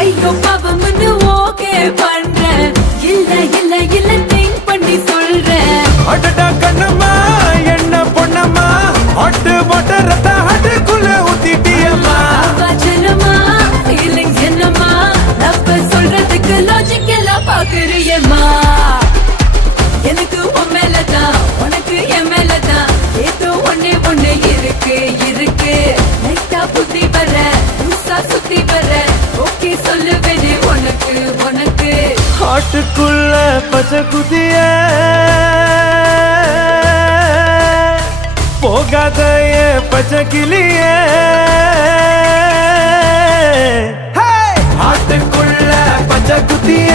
ஐயோ பாவம்னு ஓகே பண்றேன். இல்ல இல்ல இல்ல திங்க் பண்ணி சொல்றேன். அடடா கண்ணம்மா என்ன பொண்ணம்மா ஹாட் வாட்டர் ரத்த ஹாட்டுக்குள்ள ஊத்திட்டியம்மா. வச்சனமா ஃபீலிங்ஸ் என்னமா லவ் சொல்றதுக்கு லாஜிக் எல்லாம் பாக்குறியம்மா. எனக்கு உன் மேலதான் உனக்கு என் மேலதான் ஏதோ ஒண்ணே ஒண்ணு இருக்கு இருக்கு. லைட்டா புத்தி வர புதுசா சுத்தி வர ஓகே சொல்லுவேனே உனக்கு உனக்கு. ஹாட்டுக்குள்ள பச்சை குதிய போகாத பச்சை கிளிய. ஹாட்டுக்குள்ள பச்சை குதிய